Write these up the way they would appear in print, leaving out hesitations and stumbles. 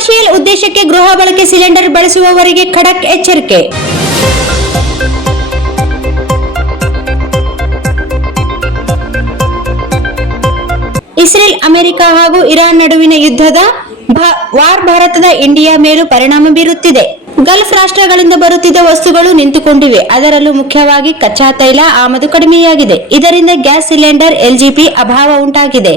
Commercial ಉದ್ದೇಶಕ್ಕೆ ಗೃಹ ಬಳಕೆ ಸಿಲಿಂಡರ್ ಬಳಸುವವರಿಗೆ ಖಡಕ್ ಎಚ್ಚರಿಕೆ. ಇಸ್ರೇಲ್, ಅಮೆರಿಕ ಹಾಗೂ ಇರಾನ್ ನಡುವಿನ ಯುದ್ಧದ ವಾರ್ ಭಾರತದ ಇಂಡಿಯಾ ಮೇಲೂ ಪರಿಣಾಮ ಬೀರುತ್ತಿದೆ. ಗಲ್ಫ್ ರಾಷ್ಟ್ರಗಳಿಂದ ಬರುತ್ತಿದ್ದ ವಸ್ತುಗಳು ನಿಂತುಕೊಂಡಿವೆ. ಅದರಲ್ಲೂ ಮುಖ್ಯವಾಗಿ ಕಚ್ಚಾ ತೈಲ ಆಮದು ಕಡಿಮೆಯಾಗಿದೆ. ಇದರಿಂದ ಗ್ಯಾಸ್ ಸಿಲಿಂಡರ್ ಎಲ್ಪಿಜಿ ಅಭಾವ ಉಂಟಾಗಿದೆ.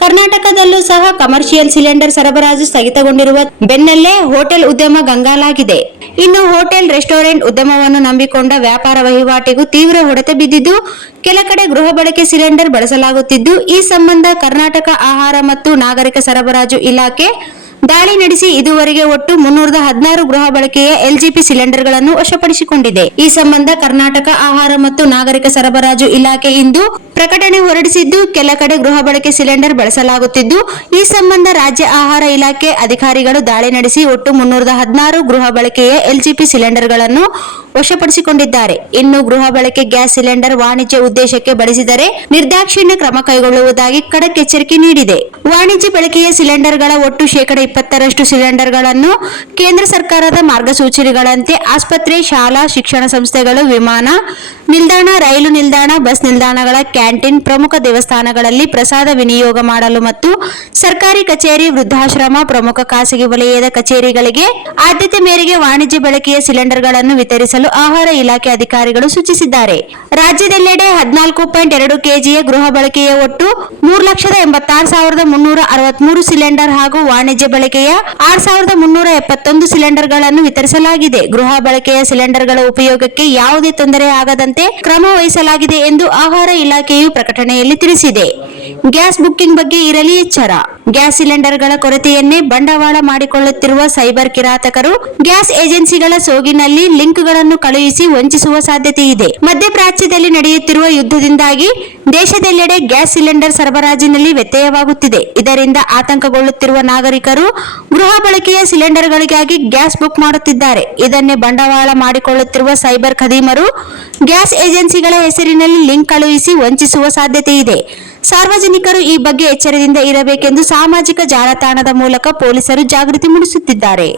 ಕರ್ನಾಟಕದಲ್ಲೂ ಸಹ ಕಮರ್ಷಿಯಲ್ ಸಿಲಿಂಡರ್ ಸರಬರಾಜು ಸ್ಥಗಿತಗೊಂಡಿರುವ ಬೆನ್ನಲ್ಲೇ ಹೋಟೆಲ್ ಉದ್ಯಮ ಕಂಗಾಲಾಗಿದೆ. ಇನ್ನು ಹೋಟೆಲ್, ರೆಸ್ಟೋರೆಂಟ್ ಉದ್ಯಮವನ್ನು ನಂಬಿಕೊಂಡ ವ್ಯಾಪಾರ ವಹಿವಾಟಿಗೂ ತೀವ್ರ ಹೊಡೆತ ಬಿದ್ದಿದ್ದು, ಕೆಲ ಕಡೆ ಗೃಹ ಬಳಕೆ ಸಿಲಿಂಡರ್ ಬಳಸಲಾಗುತ್ತಿದ್ದು, ಈ ಸಂಬಂಧ ಕರ್ನಾಟಕ ಆಹಾರ ಮತ್ತು ನಾಗರಿಕ ಸರಬರಾಜು ಇಲಾಖೆ ದಾಳಿ ನಡೆಸಿ ಇದುವರೆಗೆ ಒಟ್ಟು 316 ಗೃಹ ಬಳಕೆಯ ಎಲ್ಪಿಜಿ ಸಿಲಿಂಡರ್ಗಳನ್ನು ವಶಪಡಿಸಿಕೊಂಡಿದೆ. ಈ ಸಂಬಂಧ ಕರ್ನಾಟಕ ಆಹಾರ ಮತ್ತು ನಾಗರಿಕ ಸರಬರಾಜು ಇಲಾಖೆ ಇಂದು ಪ್ರಕಟಣೆ ಹೊರಡಿಸಿದ್ದು, ಕೆಲ ಕಡೆ ಗೃಹ ಬಳಕೆ ಸಿಲಿಂಡರ್ ಬಳಸಲಾಗುತ್ತಿದ್ದು, ಈ ಸಂಬಂಧ ರಾಜ್ಯ ಆಹಾರ ಇಲಾಖೆ ಅಧಿಕಾರಿಗಳು ದಾಳಿ ನಡೆಸಿ ಒಟ್ಟು 316 ಗೃಹ ಬಳಕೆಯ ಎಲ್ಪಿಜಿ ಸಿಲಿಂಡರ್ಗಳನ್ನು ವಶಪಡಿಸಿಕೊಂಡಿದ್ದಾರೆ. ಇನ್ನು ಗೃಹ ಬಳಕೆ ಗ್ಯಾಸ್ ಸಿಲಿಂಡರ್ ವಾಣಿಜ್ಯ ಉದ್ದೇಶಕ್ಕೆ ಬಳಸಿದರೆ ನಿರ್ದಾಕ್ಷಿಣ್ಯ ಕ್ರಮ ಕೈಗೊಳ್ಳುವುದಾಗಿ ಖಡಕ್ ಎಚ್ಚರಿಕೆ ನೀಡಿದೆ. ವಾಣಿಜ್ಯ ಬಳಕೆಯ ಸಿಲಿಂಡರ್ಗಳ ಒಟ್ಟು ಶೇಕಡಾ 20ರಷ್ಟು ಸಿಲಿಂಡರ್ಗಳನ್ನು ಕೇಂದ್ರ ಸರ್ಕಾರದ ಮಾರ್ಗಸೂಚಿಗಳಂತೆ ಆಸ್ಪತ್ರೆ, ಶಾಲಾ, ಶಿಕ್ಷಣ ಸಂಸ್ಥೆಗಳು, ವಿಮಾನ ನಿಲ್ದಾಣ, ರೈಲು ನಿಲ್ದಾಣ, ಬಸ್ ನಿಲ್ದಾಣಗಳ ಕ್ಯಾಂಟೀನ್, ಪ್ರಮುಖ ದೇವಸ್ಥಾನಗಳಲ್ಲಿ ಪ್ರಸಾದ ವಿನಿಯೋಗ ಮಾಡಲು ಮತ್ತು ಸರ್ಕಾರಿ ಕಚೇರಿ, ವೃದ್ಧಾಶ್ರಮ, ಪ್ರಮುಖ ಖಾಸಗಿ ವಲಯದ ಕಚೇರಿಗಳಿಗೆ ಆದ್ಯತೆ ಮೇರೆಗೆ ವಾಣಿಜ್ಯ ಬಳಕೆಯ ಸಿಲಿಂಡರ್ಗಳನ್ನು ವಿತರಿಸಲು ಆಹಾರ ಇಲಾಖೆ ಅಧಿಕಾರಿಗಳು ಸೂಚಿಸಿದ್ದಾರೆ. ರಾಜ್ಯದೆಲ್ಲೆಡೆ 14.2 ಕೆಜಿಯ ಗೃಹ ಬಳಕೆಯ ಒಟ್ಟು 3,86,363 ಸಿಲಿಂಡರ್ ಹಾಗೂ ವಾಣಿಜ್ಯ ಬಳಕೆಯ 6,371 ಸಿಲಿಂಡರ್ಗಳನ್ನು ವಿತರಿಸಲಾಗಿದೆ. ಗೃಹ ಬಳಕೆಯ ಸಿಲಿಂಡರ್ಗಳ ಉಪಯೋಗಕ್ಕೆ ಯಾವುದೇ ತೊಂದರೆ ಆಗದಂತೆ ಕ್ರಮ ವಹಿಸಲಾಗಿದೆ ಎಂದು ಆಹಾರ ಇಲಾಖೆಯು ಪ್ರಕಟಣೆಯಲ್ಲಿ ತಿಳಿಸಿದೆ. ಗ್ಯಾಸ್ ಬುಕ್ಕಿಂಗ್ ಬಗ್ಗೆ ಇರಲಿ ಎಚ್ಚರ. ಗ್ಯಾಸ್ ಸಿಲಿಂಡರ್ಗಳ ಕೊರತೆಯನ್ನೇ ಬಂಡವಾಳ ಮಾಡಿಕೊಳ್ಳುತ್ತಿರುವ ಸೈಬರ್ ಕಿರಾತಕರು ಗ್ಯಾಸ್ ಏಜೆನ್ಸಿಗಳ ಸೋಗಿನಲ್ಲಿ ಲಿಂಕ್ಗಳನ್ನು ಕಳುಹಿಸಿ ವಂಚಿಸುವ ಸಾಧ್ಯತೆ ಇದೆ. ಮಧ್ಯಪ್ರಾಚ್ಯದಲ್ಲಿ ನಡೆಯುತ್ತಿರುವ ಯುದ್ಧದಿಂದಾಗಿ ದೇಶದೆಲ್ಲೆಡೆ ಗ್ಯಾಸ್ ಸಿಲಿಂಡರ್ ಸರಬರಾಜಿನಲ್ಲಿ ವ್ಯತ್ಯಯವಾಗುತ್ತಿದೆ. ಇದರಿಂದ ಆತಂಕಗೊಳ್ಳುತ್ತಿರುವ ನಾಗರಿಕರು ಗೃಹ ಬಳಕೆಯ ಸಿಲಿಂಡರ್ಗಳಿಗಾಗಿ ಗ್ಯಾಸ್ ಬುಕ್ ಮಾಡುತ್ತಿದ್ದಾರೆ. ಇದನ್ನೇ ಬಂಡವಾಳ ಮಾಡಿಕೊಳ್ಳುತ್ತಿರುವ ಸೈಬರ್ ಖದೀಮರು ಗ್ಯಾಸ್ ಏಜೆನ್ಸಿಗಳ ಹೆಸರಿನಲ್ಲಿ ಲಿಂಕ್ ಕಳುಹಿಸಿ ವಂಚಿಸುವ ಸಾಧ್ಯತೆ ಇದೆ. ಸಾರ್ವಜನಿಕರು ಈ ಬಗ್ಗೆ ಎಚ್ಚರದಿಂದ ಇರಬೇಕೆಂದು ಸಾಮಾಜಿಕ ಜಾಲತಾಣದ ಮೂಲಕ ಪೊಲೀಸರು ಜಾಗೃತಿ ಮೂಡಿಸುತ್ತಿದ್ದಾರೆ.